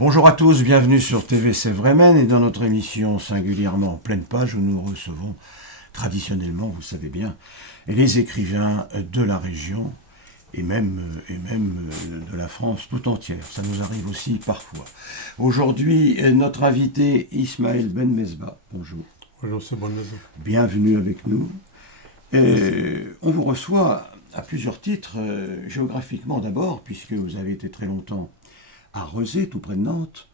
Bonjour à tous, bienvenue sur TV C'est vrai Men et dans notre émission singulièrement en pleine page où nous recevons traditionnellement, vous savez bien, les écrivains de la région et même de la France tout entière. Ça nous arrive aussi parfois. Aujourd'hui, notre invité Ismaël Ben Mesbah. Bonjour. Bonjour, c'est bonne maison. Bienvenue avec nous. On vous reçoit à plusieurs titres, géographiquement d'abord, puisque vous avez été très longtemps à Rezé, tout près de Nantes,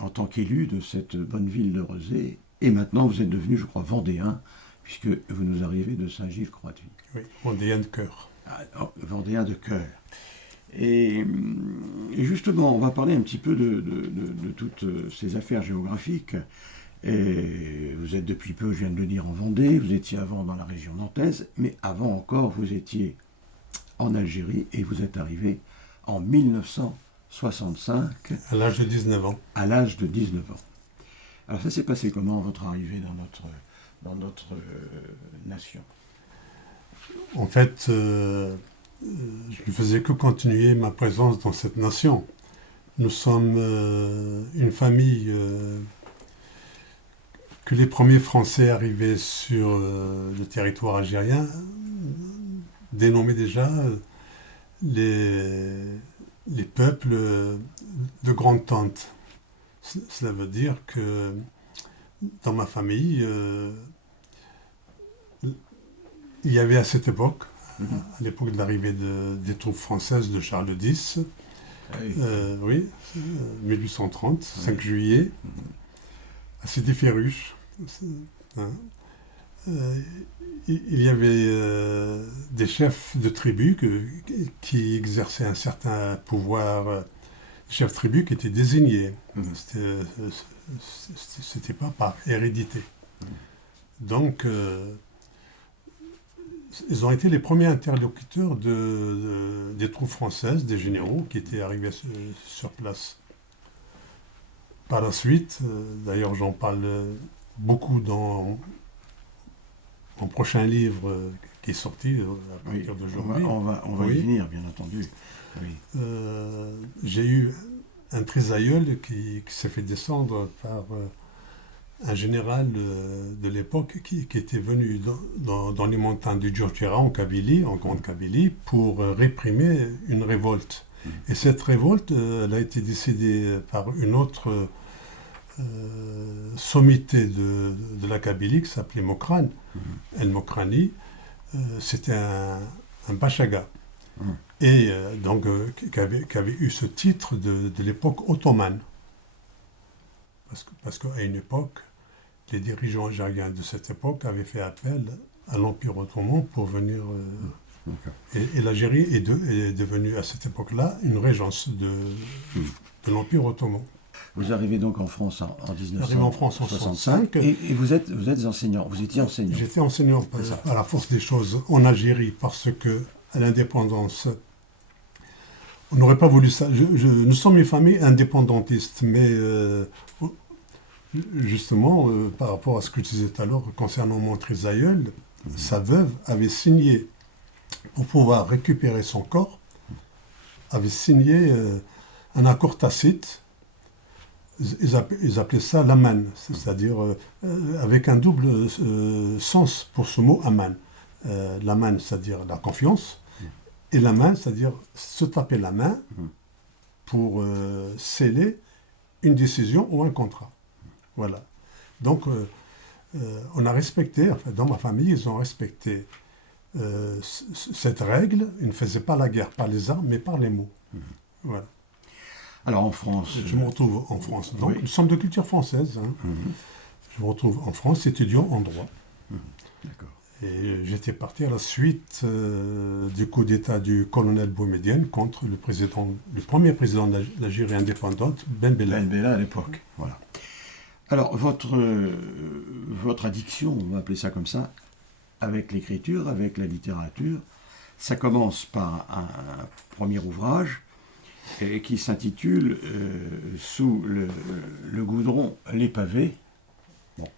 en tant qu'élu de cette bonne ville de Rezé. Et maintenant, vous êtes devenu, je crois, vendéen, puisque vous nous arrivez de Saint-Gilles-Croix-de-Vie. Oui, vendéen de cœur. Vendéen de cœur. Et justement, on va parler un petit peu de toutes ces affaires géographiques. Et vous êtes depuis peu, je viens de le dire, en Vendée, vous étiez avant dans la région nantaise, mais avant encore, vous étiez en Algérie et vous êtes arrivé en 1965. À l'âge de 19 ans. À l'âge de 19 ans. Alors ça s'est passé comment, votre arrivée dans notre nation? En fait, je ne faisais que continuer ma présence dans cette nation. Nous sommes une famille que les premiers Français arrivés sur le territoire algérien dénommaient déjà les peuples de grande-tante. Cela veut dire que dans ma famille, il y avait à cette époque, à l'époque de l'arrivée des troupes françaises de Charles X, oui, 1830, 5 juillet, à Sidi-Ferruche, il y avait des chefs de tribus qui exerçaient un certain pouvoir, chefs de tribus qui étaient désignés. C'était pas par hérédité. Donc, ils ont été les premiers interlocuteurs des troupes françaises, des généraux qui étaient arrivés sur place. Par la suite, d'ailleurs j'en parle beaucoup dans mon prochain livre qui est sorti à partir d'aujourd'hui. On va y venir, bien entendu. Oui. J'ai eu un trisaïeul qui s'est fait descendre par un général de l'époque qui était venu dans les montagnes du Djurtira en Kabylie, en Grande Kabylie, pour réprimer une révolte. Et cette révolte, elle a été décidée par une autre sommité de la Kabylie qui s'appelait Mokrane, El Mokrani. C'était un Bachaga. Et donc qui avait eu ce titre de l'époque ottomane. Parce qu'à une époque, les dirigeants algériens de cette époque avaient fait appel à l'Empire ottoman pour venir... Et l'Algérie est devenue à cette époque-là une régence de l'Empire ottoman. Vous arrivez donc en France en 1965 et vous êtes enseignant. Vous étiez enseignant. J'étais enseignant à la force des choses en Algérie parce que à l'indépendance, on n'aurait pas voulu ça. Nous sommes une famille indépendantiste, mais justement, par rapport à ce que je disais tout à l'heure concernant mon trisaïeul, sa veuve avait signé, pour pouvoir récupérer son corps, avait signé un accord tacite. Ils appelaient ça l'aman, c'est-à-dire avec un double sens pour ce mot aman. L'aman, c'est-à-dire la confiance, et l'aman, c'est-à-dire se taper la main pour sceller une décision ou un contrat. Voilà. Donc, on a respecté, enfin, dans ma famille, ils ont respecté cette règle. Ils ne faisaient pas la guerre par les armes, mais par les mots. Voilà. Alors en France... Je me retrouve en France. Donc, nous sommes de culture française. Je me retrouve en France, étudiant en droit. D'accord. Et j'étais parti à la suite du coup d'État du colonel Boumedienne contre le premier président de l'Algérie indépendante, Ben Bella. Ben Bella à l'époque, voilà. Alors, votre addiction, on va appeler ça comme ça, avec l'écriture, avec la littérature, ça commence par un premier ouvrage qui s'intitule Sous le goudron, les pavés. Bon.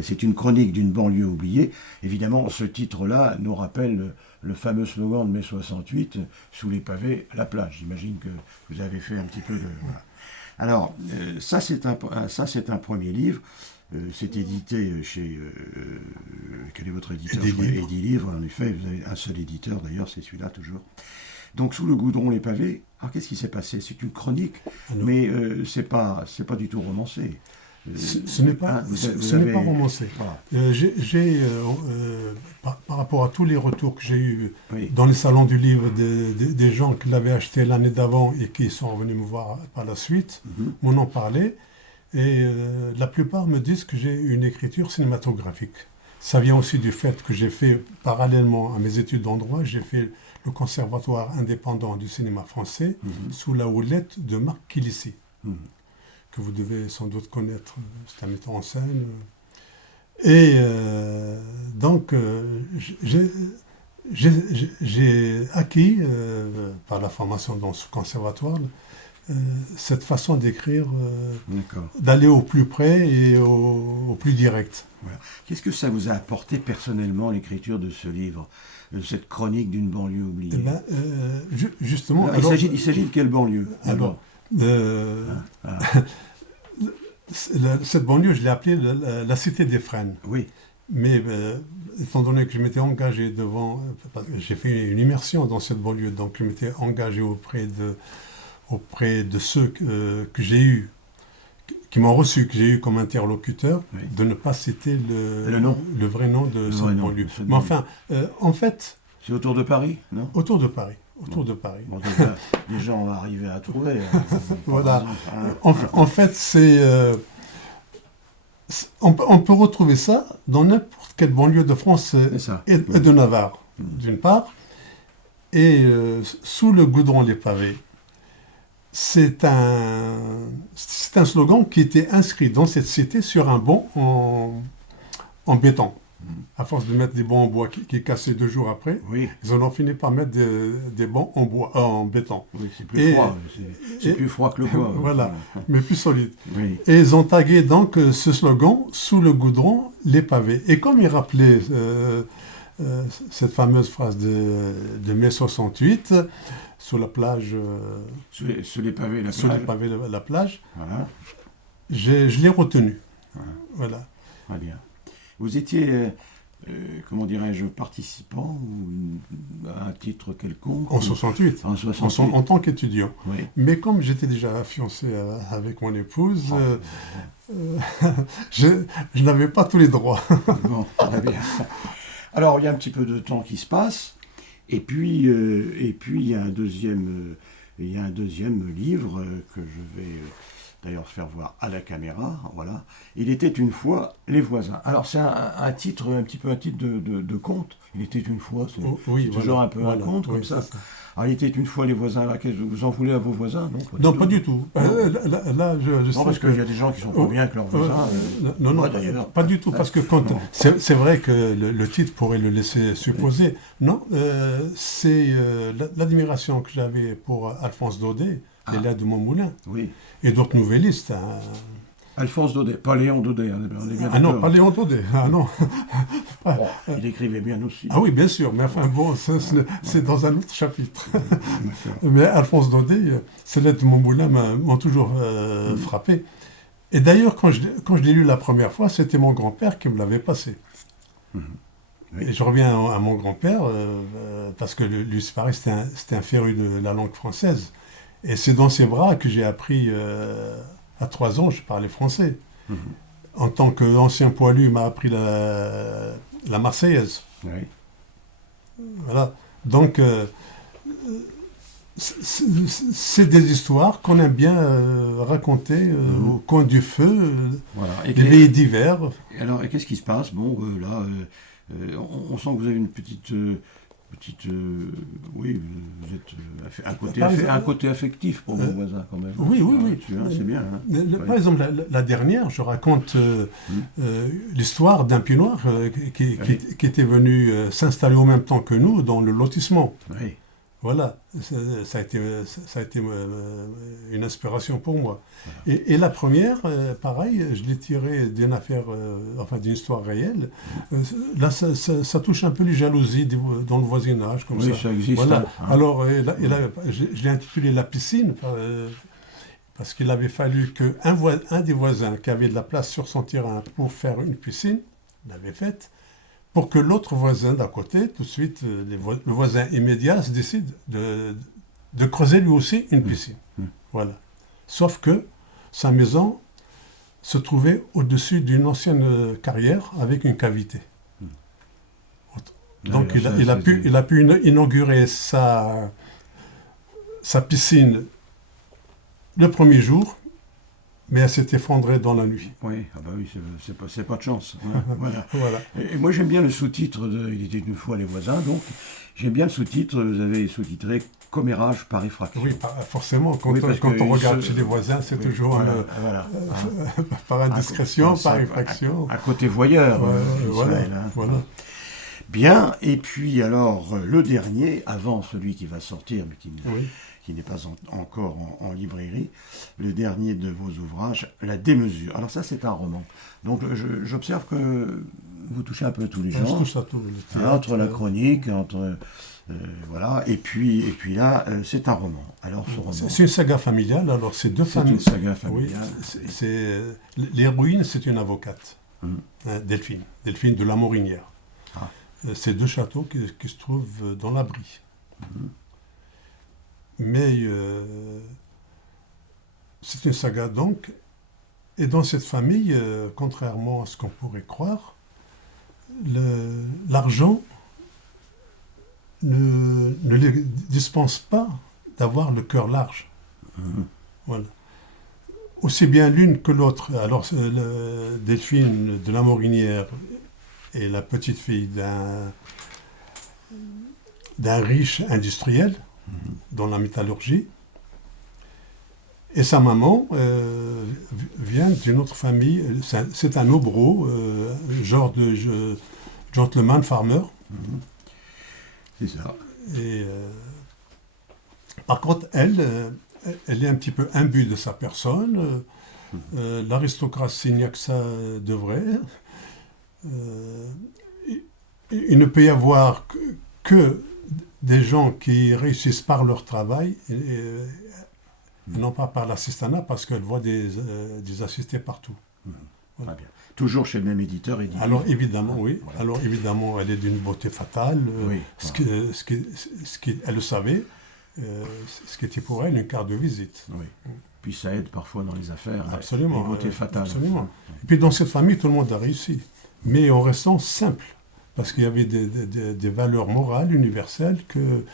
C'est une chronique d'une banlieue oubliée. Évidemment, ce titre-là nous rappelle le fameux slogan de mai 68, Sous les pavés, la plage. J'imagine que vous avez fait un petit peu de... Voilà. Alors, ça, c'est un premier livre. C'est édité chez... quel est votre éditeur? Edilivre. En effet, vous avez un seul éditeur, d'ailleurs, c'est celui-là, toujours. Donc, Sous le goudron, les pavés. Alors, qu'est-ce qui s'est passé? C'est une chronique, mais c'est pas du tout romancé. Ce n'est pas, pas romancé. Voilà. Par rapport à tous les retours que j'ai eus Oui. dans les salons du livre des gens qui l'avaient acheté l'année d'avant et qui sont revenus me voir par la suite, m'en ont parlé. Et la plupart me disent que j'ai une écriture cinématographique. Ça vient aussi du fait que j'ai fait, parallèlement à mes études en droit, j'ai fait le Conservatoire indépendant du cinéma français sous la houlette de Marc Kilissi, que vous devez sans doute connaître, c'est un metteur en scène. Et donc, j'ai acquis, par la formation dans ce conservatoire, cette façon d'écrire, d'aller au plus près et au plus direct. Voilà. Qu'est-ce que ça vous a apporté personnellement, l'écriture de ce livre, de cette chronique d'une banlieue oubliée? Eh ben, justement... Alors, il s'agit de quelle banlieue? Alors, cette banlieue, je l'ai appelée la Cité des Frênes. Oui. Mais étant donné que je m'étais engagé devant... j'ai fait une immersion dans cette banlieue, donc je m'étais engagé auprès de ceux que j'ai eus, qui m'ont reçu, que j'ai eu comme interlocuteur, de ne pas citer le vrai nom de cette banlieue. Mais enfin, en fait... C'est autour de Paris, non? Autour de Paris. Autour de Paris. Bon, déjà, les gens vont arriver à trouver. Voilà. En fait, c'est... on peut retrouver ça dans n'importe quelle banlieue de France et de Navarre, d'une part. Et Sous le goudron, les pavés. C'est un slogan qui était inscrit dans cette cité sur un banc en béton. À force de mettre des bancs en bois qui cassaient 2 jours après, ils en ont fini par mettre des bancs en bois, en béton. Oui, c'est plus froid. C'est plus froid que le bois. Voilà, mais plus solide. Oui. Et ils ont tagué donc ce slogan « Sous le goudron, les pavés ». Et comme il rappelait cette fameuse phrase de mai 68, sous la plage... sous les pavés, la plage. Sous les pavés, la plage. Voilà. Je l'ai retenu. Voilà. Très bien. Vous étiez, comment dirais-je, participant ou à un titre quelconque? En 68. En 68. En tant qu'étudiant. Oui. Mais comme j'étais déjà fiancé avec mon épouse, je n'avais pas tous les droits. Bon, très bien. Alors, il y a un petit peu de temps qui se passe, et puis il y a un deuxième livre que je vais d'ailleurs faire voir à la caméra. Voilà. Il était une fois les voisins. Alors, c'est un titre, un petit peu un titre de conte. Il était une fois, c'est toujours un peu un conte comme ça. Alors, il était une fois les voisins. Là, vous en voulez à vos voisins? Non, pas du tout. Là, non, parce qu'il y a des gens qui sont pas bien avec leurs voisins. Non, pas du tout. Parce que c'est vrai que le titre pourrait le laisser supposer. Non, c'est l'admiration que j'avais pour Alphonse Daudet, l'élève de Montmoulin, et d'autres nouvellistes. Alphonse Daudet, pas Léon Daudet. On est bien non, pas Léon Daudet. Ah non. Bon, il écrivait bien aussi. Ah oui, bien sûr, mais enfin bon, c'est dans un autre chapitre. Mais Alphonse Daudet, ces lettres de Montmoulin m'ont toujours frappé. Et d'ailleurs, quand je l'ai lu la première fois, c'était mon grand-père qui me l'avait passé. Et je reviens à mon grand-père, parce que lui, c'est pareil, c'était un féru de la langue française. Et c'est dans ses bras que j'ai appris... à 3 ans, je parlais français. En tant qu'ancien poilu, il m'a appris la Marseillaise. Voilà. Donc, c'est des histoires qu'on aime bien raconter au coin du feu, les veillées d'hiver. Alors, et qu'est-ce qui se passe? Bon, là, on sent que vous avez une petite... oui, vous êtes un côté affectif pour vos voisins quand même. Oui. C'est bien. Hein. Par exemple, la dernière, je raconte l'histoire d'un Pied Noir qui était venu s'installer au même temps que nous dans le lotissement. Oui. Voilà, ça a été une inspiration pour moi. Voilà. Et la première, pareil, je l'ai tirée d'une affaire, d'une histoire réelle. Là, ça touche un peu les jalousies dans le voisinage, comme ça. Oui, ça existe. Voilà. Hein. Alors, là, je l'ai intitulé La piscine. Parce qu'il avait fallu qu'un des voisins qui avait de la place sur son terrain pour faire une piscine, l'avait faite, pour que l'autre voisin d'à côté, tout de suite, le voisin immédiat se décide de creuser lui aussi une piscine. Voilà. Sauf que sa maison se trouvait au-dessus d'une ancienne carrière avec une cavité. Donc il a pu inaugurer sa piscine le premier jour, mais elle s'est effondrée dans la nuit. Oui, ah bah oui, c'est pas de chance. Ouais, voilà. Voilà. Et moi j'aime bien le sous-titre de Il était une fois les voisins, donc j'aime bien le sous-titre, vous avez sous-titré Commérage par effraction. Oui, forcément, quand on regarde chez les voisins, c'est toujours par indiscrétion, par effraction. À côté voyeur, Israël, hein. Voilà. Bien, et puis alors le dernier, avant celui qui va sortir, mais qui n'est pas encore en librairie, le dernier de vos ouvrages, La Démesure. Alors ça, c'est un roman. Donc j'observe que vous touchez un peu tous les genres. Je touche à tout. Entre la chronique, voilà, et puis là, c'est un roman. Alors ce roman. C'est une saga familiale. Alors c'est deux familles. C'est une saga familiale. Oui, l'héroïne, c'est une avocate, Delphine de la Morinière. Ah. C'est deux châteaux qui se trouvent dans l'abri. Mais c'est une saga donc, et dans cette famille, contrairement à ce qu'on pourrait croire, l'argent ne les dispense pas d'avoir le cœur large. Voilà. Aussi bien l'une que l'autre. Alors, Delphine de la Morinière est la petite fille d'un riche industriel dans la métallurgie. Et sa maman vient d'une autre famille. C'est un obro, genre de gentleman farmer. C'est ça. Et par contre, elle est un petit peu imbue de sa personne. L'aristocratie, il n'y a que ça de vrai. Il ne peut y avoir que des gens qui réussissent par leur travail et non pas par l'assistanat, parce qu'elle voit des assistés partout. Voilà. Très bien. Toujours chez le même éditeur. Alors évidemment, oui. Voilà. Alors évidemment, elle est d'une beauté fatale. Oui, elle le savait. Ce qui était pour elle une carte de visite. Oui. Puis ça aide parfois dans les affaires. Absolument. Une beauté fatale. Absolument. Et puis dans cette famille, tout le monde a réussi. Mais en restant simple. Parce qu'il y avait des valeurs morales universelles que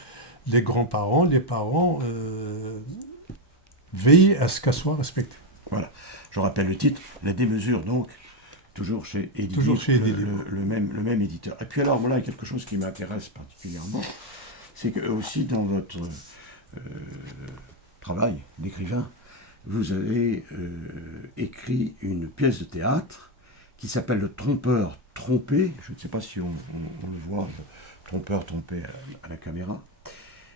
les grands-parents, les parents veillaient à ce qu'elles soient respectées. Voilà. Je rappelle le titre, La Démesure, donc, toujours chez Edilib, le même éditeur. Et puis alors, voilà quelque chose qui m'intéresse particulièrement, c'est que aussi dans votre travail d'écrivain, vous avez écrit une pièce de théâtre qui s'appelle Le Trompeur trompé. Je ne sais pas si on le voit, le trompeur trompé à la caméra.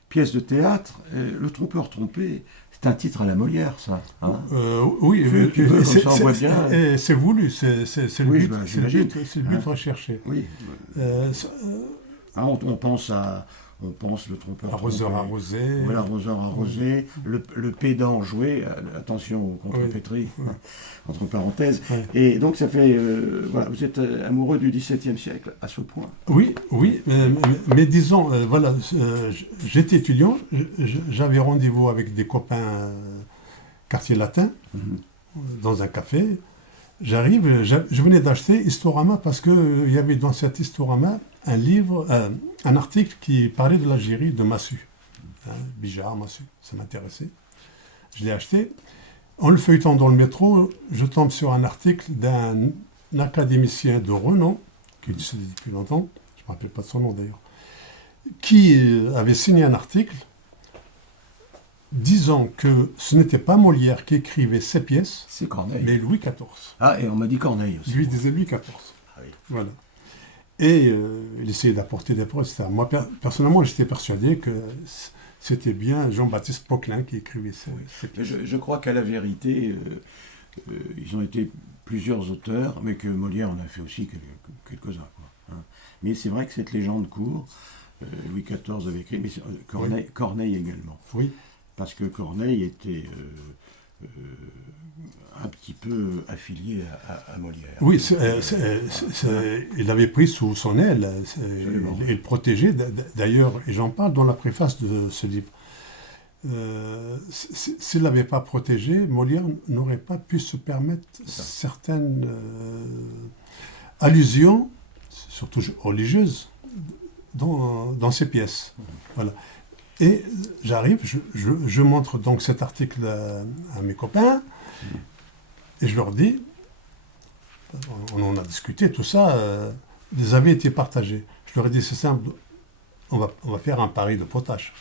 Pièce de théâtre, Le Trompeur trompé, c'est un titre à la Molière, ça. Hein oui, c'est voulu, c'est le oui, but recherché. Oui. On pense le trompeur arroseur arrosé. Voilà, arroseur arrosé, le pédant joué, attention au contre-pétri, entre parenthèses. Ouais. Et donc ça fait, voilà, vous êtes amoureux du XVIIe siècle à ce point. Oui, mais disons, voilà, j'étais étudiant, j'avais rendez-vous avec des copains quartier latin, dans un café. J'arrive, je venais d'acheter Historama parce qu'il y avait dans cet Historama un livre, un article qui parlait de l'Algérie de Massu. Bijard, Massu, ça m'intéressait. Je l'ai acheté. En le feuilletant dans le métro, je tombe sur un article d'un académicien de renom, qui est décédé depuis longtemps, je ne me rappelle pas de son nom d'ailleurs, qui avait signé un article disant que ce n'était pas Molière qui écrivait ces pièces, c'est Corneille, mais Louis XIV. Ah, et on m'a dit Corneille aussi. Lui disait Louis XIV. Ah oui. Voilà. Et il essayait d'apporter des preuves, etc. Moi, personnellement, j'étais persuadé que c'était bien Jean-Baptiste Poquelin qui écrivait ces pièces. Je crois qu'à la vérité, ils ont été plusieurs auteurs, mais que Molière en a fait aussi quelques-uns. Hein. Mais c'est vrai que cette légende court, Louis XIV avait écrit, mais Corneille également. Oui. Parce que Corneille était un petit peu affilié à Molière. Oui, il avait pris sous son aile, il le protégeait. D'ailleurs, et j'en parle dans la préface de ce livre. S'il ne l'avait pas protégé, Molière n'aurait pas pu se permettre certaines allusions, surtout religieuses, dans ses pièces. Voilà. Et j'arrive, je montre donc cet article à mes copains, et je leur dis, on en a discuté, tout ça, les avis étaient partagés. Je leur ai dit, c'est simple, on va faire un pari de potache.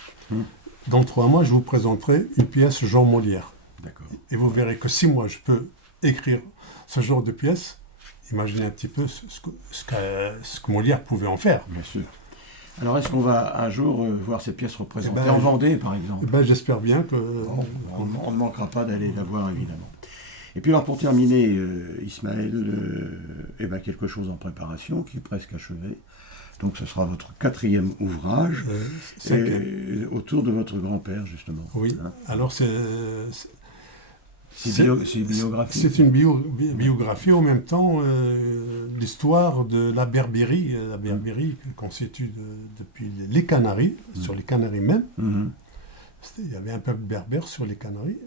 Dans 3 mois, je vous présenterai une pièce Jean Molière. D'accord. Et vous verrez que si moi je peux écrire ce genre de pièce, imaginez un petit peu ce que Molière pouvait en faire. Bien sûr. Alors, est-ce qu'on va un jour voir ces pièces représentées en Vendée, par exemple? J'espère bien que... On ne manquera pas d'aller la voir, évidemment. Et puis, alors, pour terminer, Ismaël, quelque chose en préparation, qui est presque achevé. Donc, ce sera votre 4e ouvrage, autour de votre grand-père, justement. Oui, hein. Alors c'est biographique. C'est une biographie, en même temps, l'histoire de la Berbérie. La Berbérie constitue depuis les Canaries, sur les Canaries même. Il y avait un peuple berbère sur les Canaries,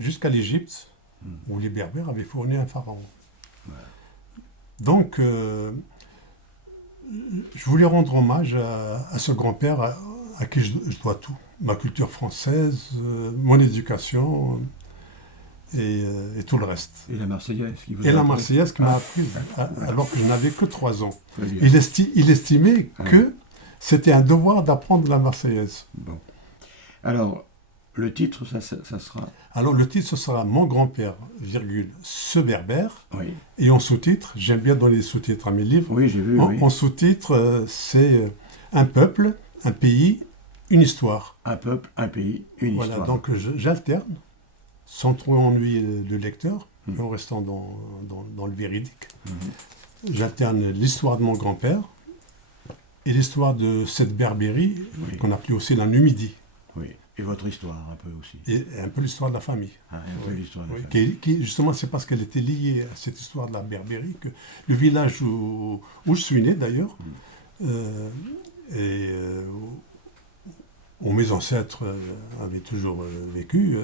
jusqu'à l'Égypte, où les Berbères avaient fourni un pharaon. Ouais. Donc, je voulais rendre hommage à ce grand-père à qui je dois tout. Ma culture française, mon éducation et tout le reste. Et la Marseillaise qui vous la Marseillaise qui m'a appris alors que je n'avais que 3 ans. Il Il estimait que c'était un devoir d'apprendre la Marseillaise. Bon. Alors, le titre, ça sera... Alors, le titre, ce sera « Mon grand-père, ce berbère ». Oui. Et en sous-titre, j'aime bien donner les sous-titres à mes livres. Oui, j'ai vu, En sous-titre, c'est « Un peuple, un pays, une histoire ». Un peuple, un pays, une histoire. Voilà, donc j'alterne, sans trop ennuyer le lecteur, en restant dans le véridique. J'alterne l'histoire de mon grand-père et l'histoire de cette Berbérie, qu'on appelait aussi la Numidie. Oui, et votre histoire un peu aussi. Et un peu l'histoire de la famille. Un peu l'histoire de la famille. Qui, justement, c'est parce qu'elle était liée à cette histoire de la Berbérie que le village où je suis né, d'ailleurs, où mes ancêtres avaient toujours vécu,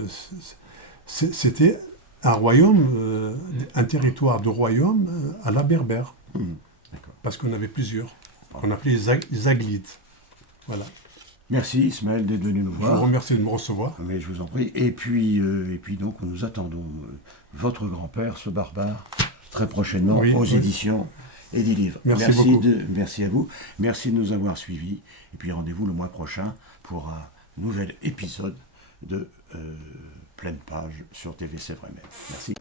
c'était un royaume, un territoire de royaume à la berbère. Parce qu'on avait plusieurs. On appelait les Aglides. Voilà. Merci Ismaël d'être venu nous voir. Je vous remercie de me recevoir. Mais je vous en prie. Et puis donc nous attendons votre grand-père, ce barbare, très prochainement aux éditions et des livres. Merci beaucoup. Merci à vous. Merci de nous avoir suivis. Et puis rendez-vous le mois prochain pour un nouvel épisode de Pleine Page sur TV C'est Vrai Même. Merci.